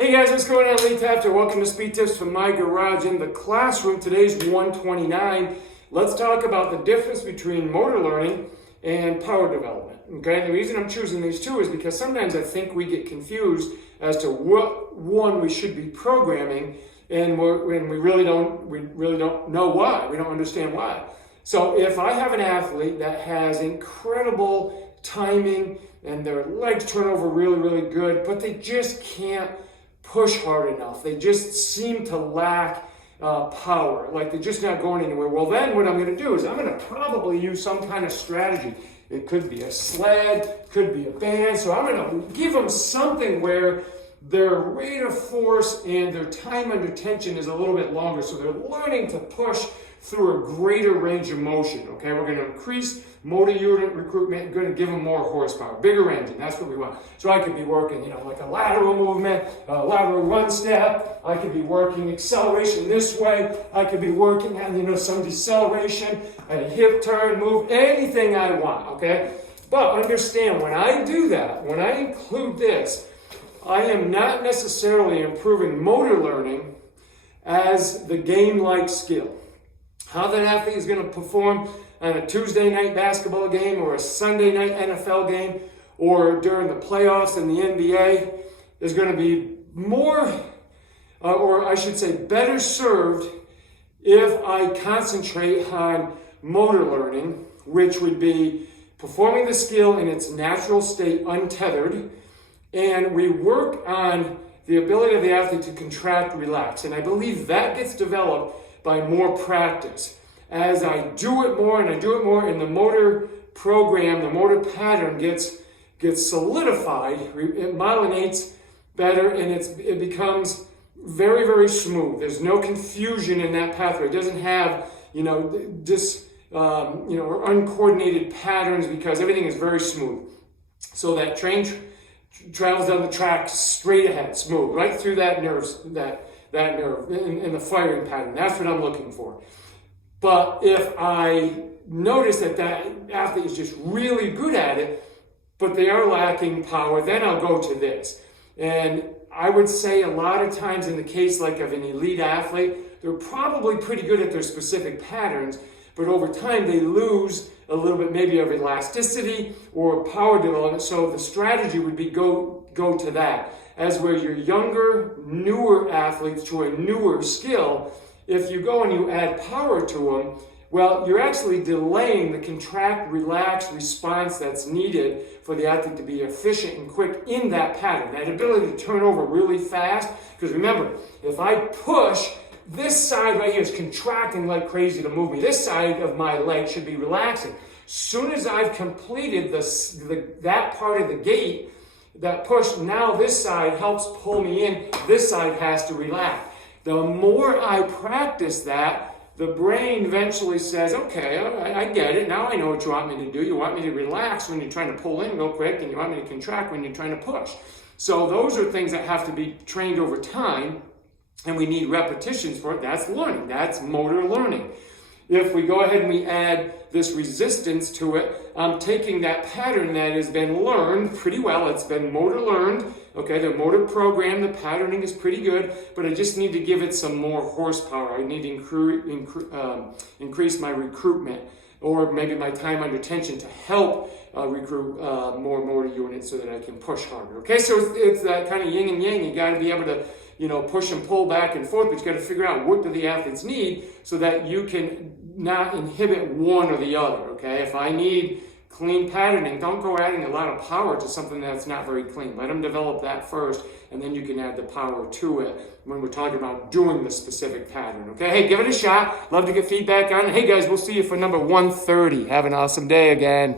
Hey guys, what's going on? Taft here. Welcome to Speed Tips from my garage in the classroom. Today's 129. Let's talk about the difference between motor learning and power development. Okay, and the reason I'm choosing these two is because sometimes I think we get confused as to what one we should be programming, and when we really don't know why. We don't understand why. So if I have an athlete that has incredible timing and their legs turn over really good, but they just can't push hard enough. They just seem to lack power, like they're just not going anywhere. Well, then what I'm going to do is I'm going to probably use some kind of strategy. It could be a sled, could be a band. So I'm going to give them something where their rate of force and their time under tension is a little bit longer. So they're learning to push through a greater range of motion. Okay, we're going to increase motor unit recruitment, going to give them more horsepower, bigger engine. That's what we want. So I could be working, like a lateral movement, a lateral run step. I could be working acceleration this way. I could be working on, some deceleration, a hip turn, move, anything I want. Okay, but understand when I do that, when I include this, I am not necessarily improving motor learning as the game-like skill. How that athlete is going to perform on a Tuesday night basketball game or a Sunday night NFL game or during the playoffs in the NBA is going to be more, or I should say better served if I concentrate on motor learning, which would be performing the skill in its natural state untethered, and we work on the ability of the athlete to contract, relax. And I believe that gets developed by more practice. As I do it more and I do it more, and the motor program, the motor pattern gets solidified, it myelinates better, and it becomes very smooth. There's no confusion in that pathway. It doesn't have, or uncoordinated patterns because everything is very smooth. So that train travels down the track straight ahead, smooth, right through that nerve, that nerve in the firing pattern. That's what I'm looking for. But if I notice that athlete is just really good at it, but they are lacking power, then I'll go to this. And I would say a lot of times in the case like of an elite athlete, they're probably pretty good at their specific patterns, but over time they lose a little bit maybe of elasticity or power development. So the strategy would be go to that. As where your younger, newer athletes to a newer skill, if you go and you add power to them, well, you're actually delaying the contract, relax response that's needed for the athlete to be efficient and quick in that pattern. That ability to turn over really fast. Because remember, if I push, this side right here is contracting like crazy to move me. This side of my leg should be relaxing. Soon as I've completed that part of the gait, that push, now this side helps pull me in. This side has to relax. The more I practice that, the brain eventually says, okay, I get it. Now I know what you want me to do. You want me to relax when you're trying to pull in real quick, and you want me to contract when you're trying to push. So those are things that have to be trained over time, and we need repetitions for it. That's learning. That's motor learning. If we go ahead and we add this resistance to it, I'm taking that pattern that has been learned pretty well. It's been motor learned. Okay, the motor program, the patterning is pretty good, but I just need to give it some more horsepower. I need to increase my recruitment or maybe my time under tension to help recruit more motor units so that I can push harder. Okay, so it's that kind of yin and yang. You got to be able to push and pull back and forth, but you got to figure out what do the athletes need so that you can not inhibit one or the other, okay? If I need clean patterning, don't go adding a lot of power to something that's not very clean. Let them develop that first, and then you can add the power to it when we're talking about doing the specific pattern, okay? Hey, give it a shot. Love to get feedback on it. Hey, guys, we'll see you for number 130. Have an awesome day again.